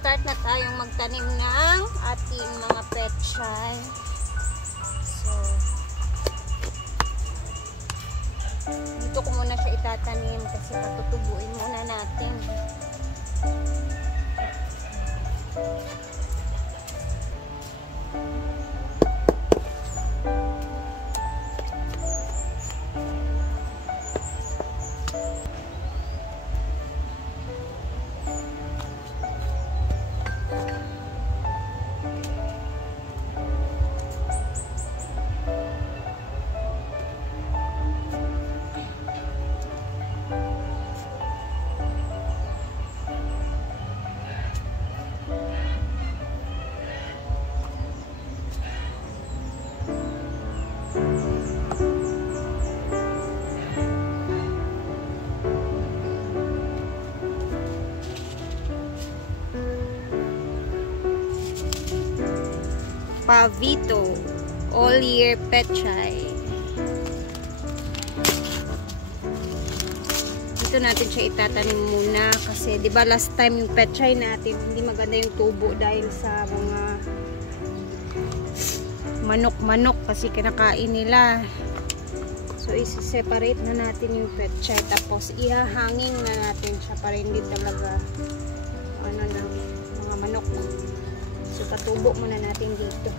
mag-start na tayong magtanim ng ating mga pechay. So, dito ko muna siya itatanim kasi patutubuin muna natin. Pavito all year pechay. Dito natin siya itatanim muna kasi 'di ba last time yung pechay natin hindi maganda yung tubo dahil sa mga manok kasi kinakain nila. So i-separate na natin yung pechay tapos ihahangin na natin siya para hindi talaga ano na mga manok. So, patubo muna natin dito.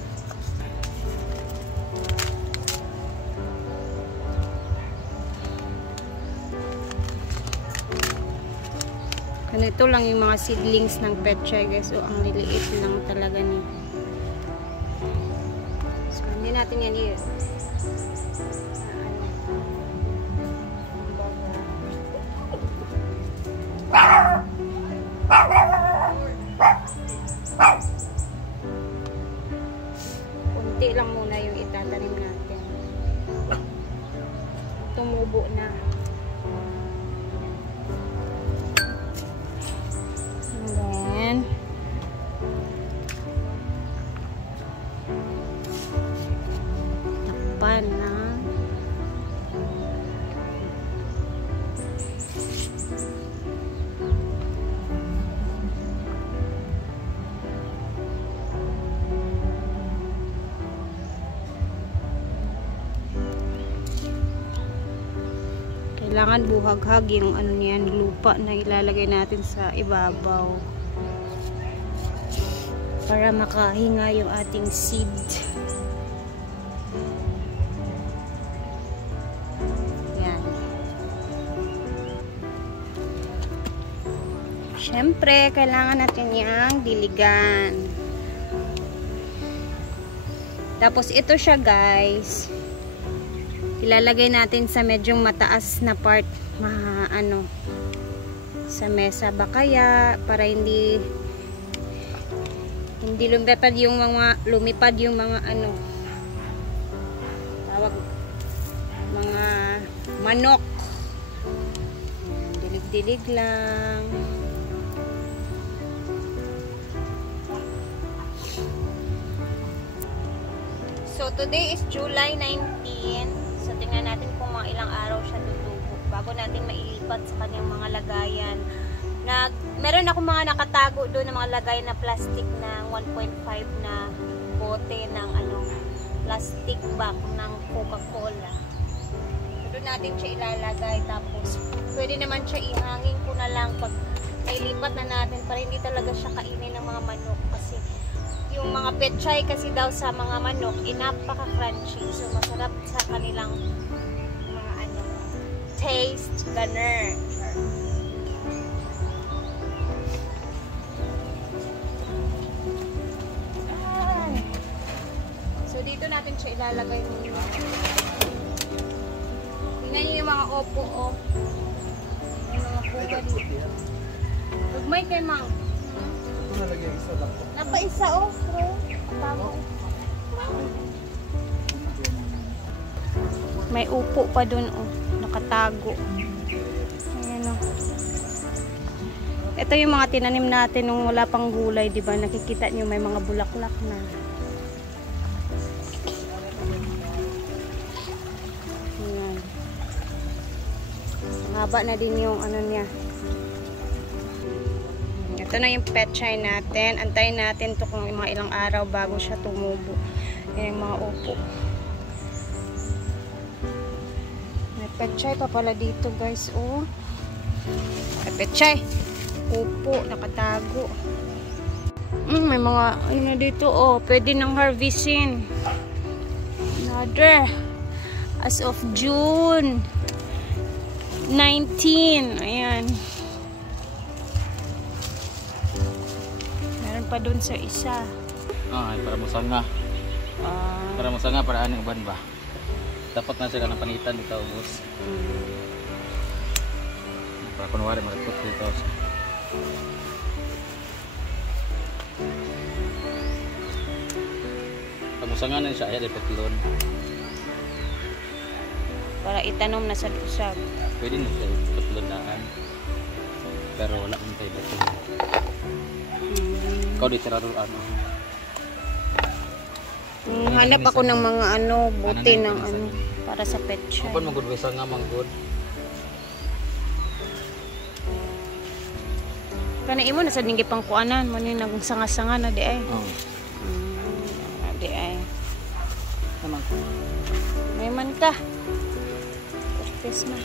Ganito lang yung mga seedlings ng pechay guys. So, ang liliit lang talaga niya. So, hindi natin yan yun. Kunti lang muna yung itatanim natin. Tumubo na. And then takpan na. Kailangan buhaghag yung ano niyan, lupa na ilalagay natin sa ibabaw para makahinga yung ating seed. Yan. Siyempre, kailangan natin yung diligan. Tapos ito siya guys. Ilalagay natin sa medyo mataas na part sa mesa ba kaya para hindi lumipad yung mga tawag mga manok. Dilig-dilig lang. So today is July 19. So, tingnan natin kung mga ilang araw siya tutubo bago natin mailipat sa kanyang mga lagayan. Meron ako mga nakatago doon ng mga lagayan na plastic na 1.5 na bote ng plastic bag ng Coca-Cola. So, doon natin siya ilalagay. Tapos, pwede naman siya ihangin ko na lang pag nailipat na natin para hindi talaga siya kainin ng mga manok. Kasi, yung mga pechay kasi daw sa mga manok, napaka-crunchy. So, masarap sa kanilang mga taste. Ganun. So, dito natin siya ilalagay nyo. Tingnan nyo yung mga opo, oh. Yung mga puga dito. Ugmay kay Mang. Nalagay isa lang po. Napaisa oh, bro. Patago. May upo pa dun oh, nakatago. Ayan oh. Ito yung mga tinanim natin nung wala pang gulay, di ba? Nakikita niyo may mga bulaklak na. Ayan. Haba na din yung ano niya. Ito na yung pechay natin. Antayin natin to kung mga ilang araw bago siya tumubo. Yan yung mga upo. May pechay pa pala dito guys. Oh. May pechay. Upo. Nakatago. May mga ano na dito. Oh. Pwede nang harvestin. Another. As of June 19. Ayan. Pa doon sa isa. Para musanga. Para musanga para aning uban ba. Dapat na sila ng panitan dito, boss. Para kunwari magput dito. Pag musanga na siya, ay patlon. Para itanom na sa lusag. Pwede na siya patlonaan. Pero wala man tayo dito. Ikaw di tiraruan. Hanap ako ng mga ano, buti ng ano, para sa pechay. Kapag mag-good nga mag-good. Kanai mo, nasa dinggi pang kuanan. Mano yung nagsanga-sanga na di ay. Di ay. Naman. May man ka. Purpose man.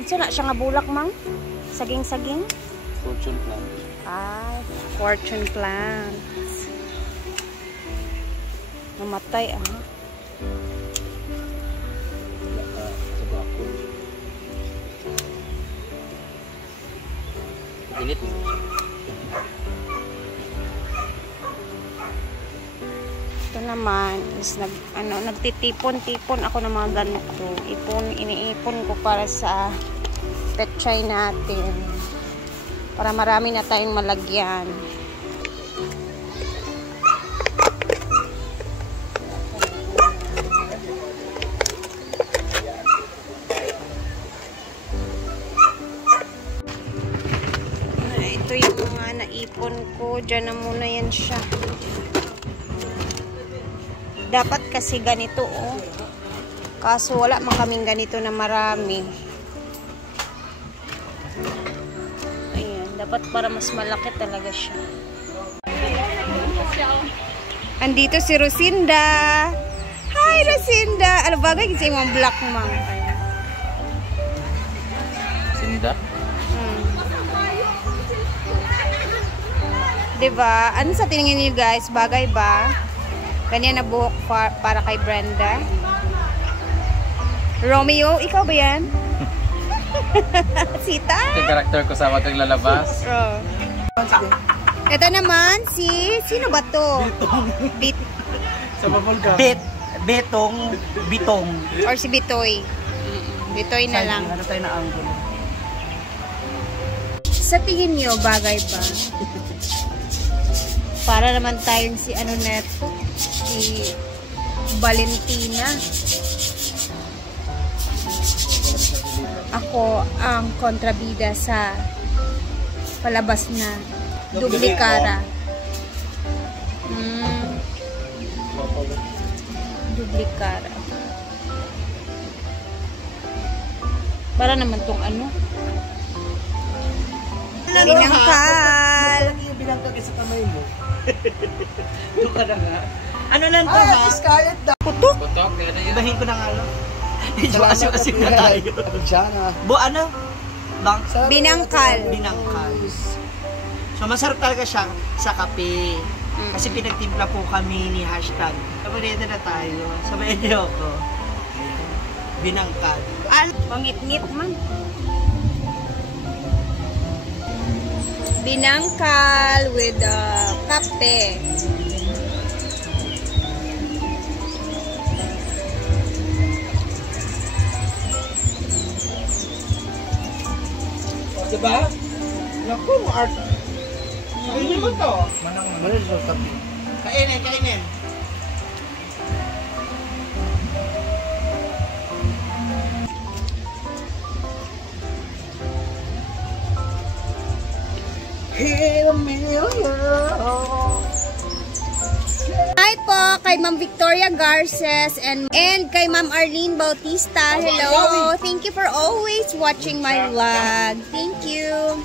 Ito na siya nga bulak, mang? Saging-saging? Fortune plant. Ay, fortune plants. Namatay, ah. Sa bakul. Init. Ito naman is nagtitipon-tipon ako ng mga ganito. Iniipon ko para sa pechay natin para marami na tayong malagyan. Ito yung mga naipon ko. Diyan na muna yan siya. Dapat kasi ganito, oh. Kaso wala man kaming ganito na marami. Dapat para mas malaki talaga siya. Andito si Rosinda. Hi, Rosinda. Ano bagay kasi yung black mang? Rosinda? Diba? Ano sa tingin niyo guys? Bagay ba? Ganyan na buhok para kay Brenda. Romeo, ikaw ba yan? Sita? Yung karakter ko sa Wag Kang Lalabas. Ito naman sino ba to? Sa Babulga. Bitong. Or si Bitoy. Bitoy na lang. Ano tayo na angle? Sa tingin nyo, bagay ba? Para naman tayong si ano neto, si Valentina. Ako ang kontrabida sa palabas na Dublikara. Dublikara. Para naman tong ano? Binangkal. Binangkal sa kamay mo. Ito ka na nga. Ano lang to ha? Putok? Putok? Ibahin ko na nga no? Medyo asim-asim na tayo. Ano? Binangkal. Binangkal. So masarap talaga siya sa kape. Kasi pinagtimpla po kami ni hashtag. Sabayete na tayo. Sabayete ako. Binangkal. Pangit-ngit man. Binangkal with kape. Diba? Naku, art. Kainin mo to. Manang sa tabi. Kainin. Hail a million. Hi po kay Ma'am Victoria Garces and kay Ma'am Arlene Bautista. Hello. Thank you for always watching my vlog. Thank you.